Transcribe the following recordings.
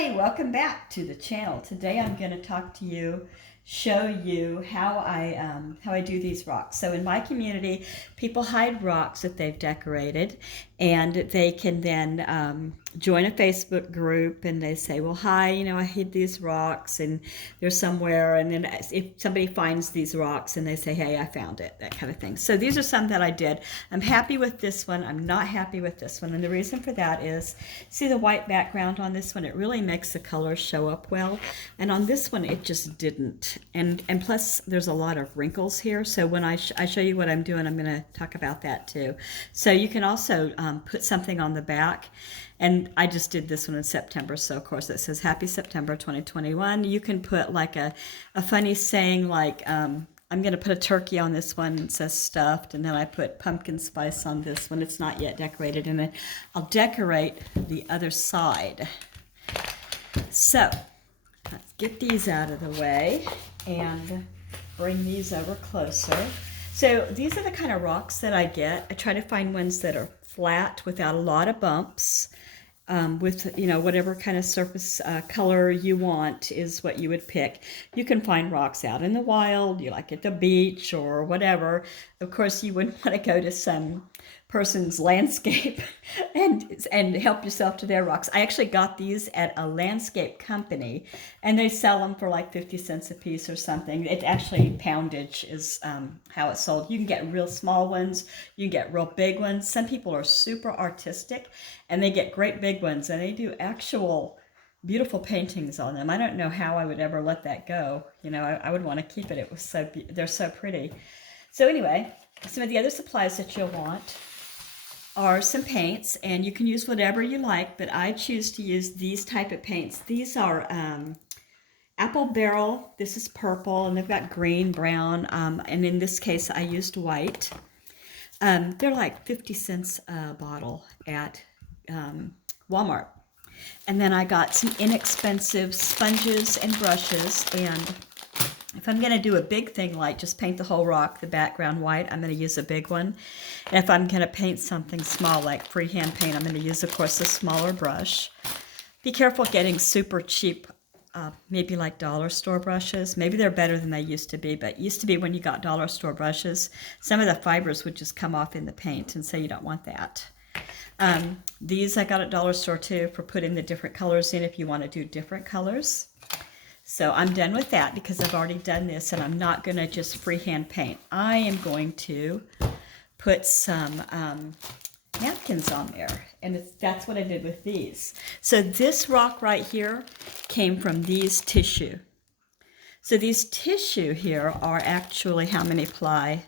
Hi, welcome back to the channel. Today I'm going to show you how I do these rocks. So in my community, people hide rocks that they've decorated, and they can then join a Facebook group, and they say, well, hi, I hid these rocks and they're somewhere. And then if somebody finds these rocks and they say, hey, I found it, that kind of thing. So these are some that I did. I'm happy with this one. I'm not happy with this one. And the reason for that is, see the white background on this one? It really makes the colors show up well. And on this one, it just didn't. And plus, there's a lot of wrinkles here. So when I show you what I'm doing, I'm going to talk about that too. So you can also put something on the back. And I just did this one in September, so of course it says Happy September 2021. You can put like a funny saying like, I'm going to put a turkey on this one, it says stuffed, and then I put pumpkin spice on this one. It's not yet decorated, and then I'll decorate the other side. So let's get these out of the way and bring these over closer. So these are the kind of rocks that I get. I try to find ones that are flat without a lot of bumps. With whatever kind of surface color you want is what you would pick. You can find rocks out in the wild, you like at the beach or whatever. Of course, you wouldn't want to go to some person's landscape and help yourself to their rocks. I actually got these at a landscape company, and they sell them for like 50 cents a piece or something. It actually, poundage is how it's sold. You can get real small ones, you can get real big ones. Some people are super artistic and they get great big ones, and they do actual beautiful paintings on them. I don't know how I would ever let that go. I would want to keep it. It was they're so pretty. So anyway, some of the other supplies that you'll want are some paints, and you can use whatever you like, but I choose to use these type of paints. These are Apple Barrel. This is purple, and they've got green, brown, and in this case I used white. They're like 50 cents a bottle at Walmart. And then I got some inexpensive sponges and brushes, and if I'm going to do a big thing like just paint the whole rock, the background white, I'm going to use a big one. And if I'm going to paint something small like freehand paint, I'm going to use, of course, a smaller brush. Be careful getting super cheap, maybe like dollar store brushes. Maybe they're better than they used to be, but it used to be when you got dollar store brushes, some of the fibers would just come off in the paint, and so you don't want that. These I got at dollar store too, for putting the different colors in if you want to do different colors. So I'm done with that because I've already done this, and I'm not going to just freehand paint. I am going to put some napkins on there, and that's what I did with these. So this rock right here came from these tissue. So these tissue here are actually how many ply?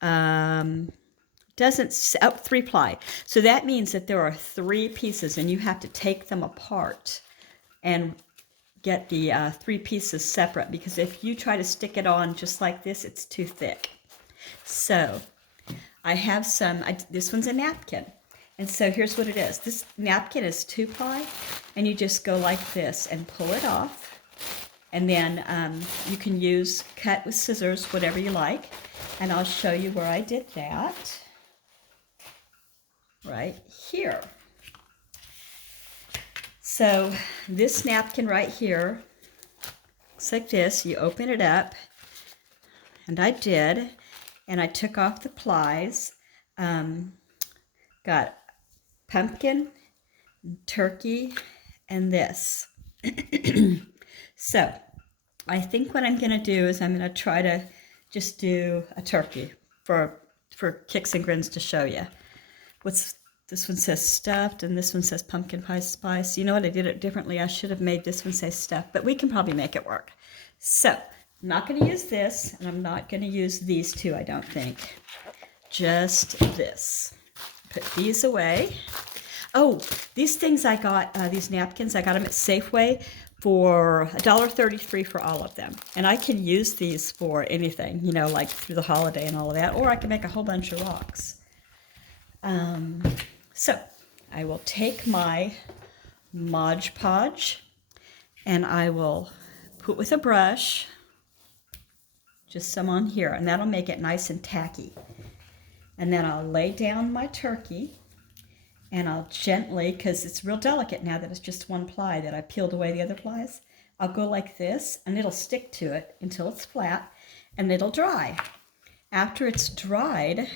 Doesn't, oh, 3 ply. So that means that there are 3 pieces, and you have to take them apart and get the 3 pieces separate, because if you try to stick it on just like this, it's too thick. So I have some, this one's a napkin. And so here's what it is. This napkin is 2 ply, and you just go like this and pull it off. And then you can cut with scissors, whatever you like. And I'll show you where I did that. Right here. So this napkin right here looks like this. You open it up, and I did, and I took off the plies. Got pumpkin, turkey, and this. So I think what I'm going to do is I'm going to try to just do a turkey for kicks and grins to show you. This one says stuffed, and this one says pumpkin pie spice. You know what? I did it differently. I should have made this one say stuffed, but we can probably make it work. So I'm not going to use this, and I'm not going to use these two, I don't think. Just this. Put these away. Oh, these things I got, these napkins, I got them at Safeway for $1.33 for all of them. And I can use these for anything, like through the holiday and all of that, or I can make a whole bunch of rocks. So I will take my Mod Podge, and I will put with a brush just some on here, and that'll make it nice and tacky. And then I'll lay down my turkey, And I'll gently, because it's real delicate now that it's just one ply that I peeled away the other plies, I'll go like this and it'll stick to it until it's flat and it'll dry. After it's dried,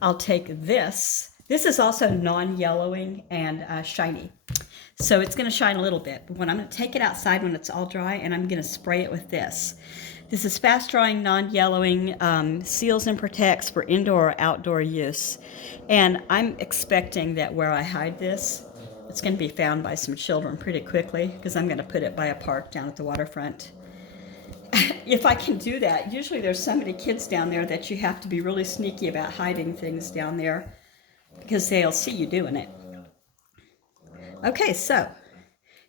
I'll take this. This is also non-yellowing and shiny. So it's going to shine a little bit. But when I'm going to take it outside when it's all dry, and I'm going to spray it with this. This is fast drying, non-yellowing, seals and protects for indoor or outdoor use. And I'm expecting that where I hide this, it's going to be found by some children pretty quickly, because I'm going to put it by a park down at the waterfront. If I can do that, usually there's so many kids down there that you have to be really sneaky about hiding things down there, because they'll see you doing it. Okay, so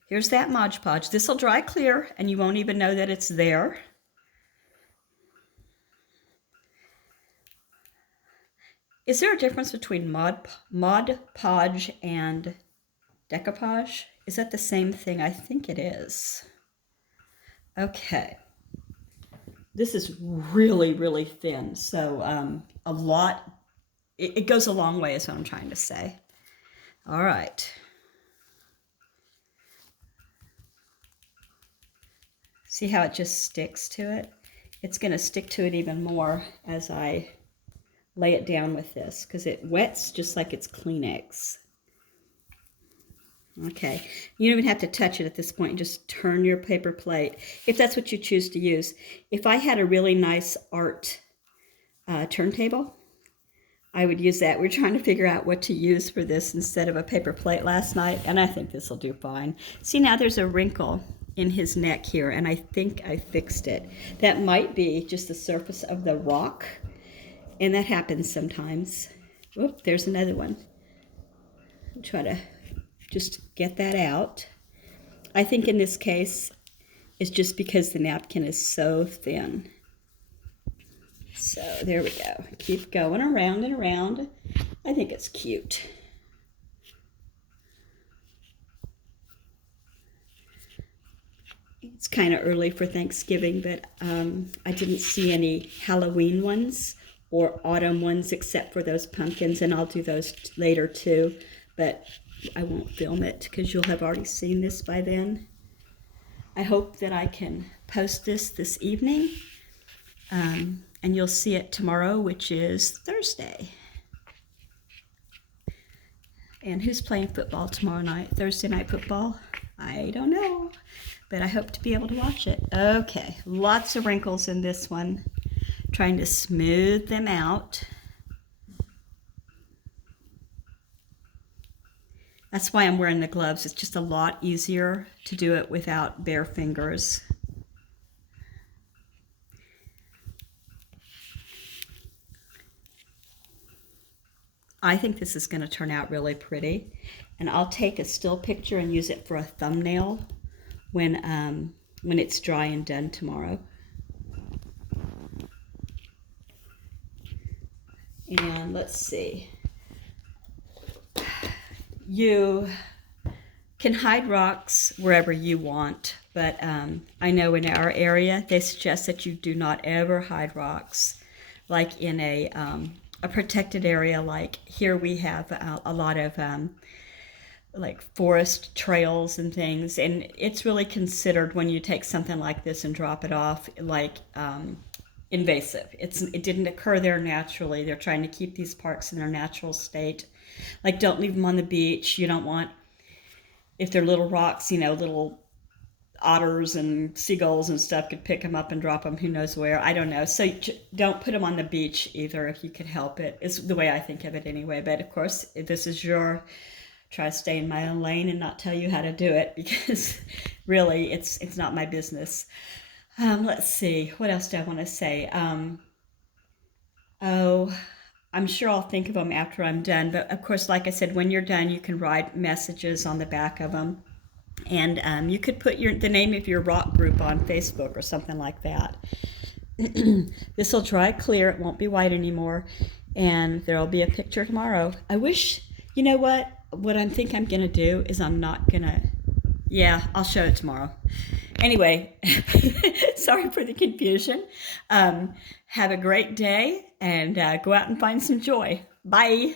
here's that Mod Podge. This will dry clear and you won't even know that it's there. Is there a difference between Mod Podge and decoupage? Is that the same thing? I think it is. Okay. This is really, really thin. So it goes a long way is what I'm trying to say. All right. See how it just sticks to it? It's going to stick to it even more as I lay it down with this, because it wets just like it's Kleenex. Okay, you don't even have to touch it at this point. Just turn your paper plate, if that's what you choose to use. If I had a really nice art turntable, I would use that. We're trying to figure out what to use for this instead of a paper plate last night, and I think this will do fine. See, now there's a wrinkle in his neck here, and I think I fixed it. That might be just the surface of the rock, and that happens sometimes. Oop, there's another one. I'll try to just get that out. I think in this case, it's just because the napkin is so thin. So there we go. Keep going around and around. I think it's cute. It's kind of early for Thanksgiving, but I didn't see any Halloween ones or autumn ones except for those pumpkins, and I'll do those later too, but I won't film it because you'll have already seen this by then. I hope that I can post this evening, and you'll see it tomorrow, which is Thursday. And who's playing football tomorrow night? Thursday night football? I don't know, but I hope to be able to watch it. Okay, lots of wrinkles in this one. Trying to smooth them out. That's why I'm wearing the gloves. It's just a lot easier to do it without bare fingers. I think this is going to turn out really pretty, and I'll take a still picture and use it for a thumbnail when it's dry and done tomorrow. And let's see. You can hide rocks wherever you want, but I know in our area they suggest that you do not ever hide rocks, like in a protected area. Like here we have a lot of like forest trails and things, and it's really considered when you take something like this and drop it off like invasive. It didn't occur there naturally. They're trying to keep these parks in their natural state. Like, don't leave them on the beach. You don't want, if they're little rocks, you know, little otters and seagulls and stuff could pick them up and drop them who knows where. I don't know. So don't put them on the beach either if you could help it. It's the way I think of it anyway. But of course, if this is try to stay in my own lane and not tell you how to do it, because really it's not my business. Let's see, what else do I want to say? I'm sure I'll think of them after I'm done, but of course, like I said, when you're done, you can write messages on the back of them, and you could put the name of your rock group on Facebook or something like that. This will dry clear, it won't be white anymore, and there'll be a picture tomorrow. I wish, you know what I think I'm gonna do is I'll show it tomorrow. Anyway, sorry for the confusion. Have a great day, and go out and find some joy. Bye.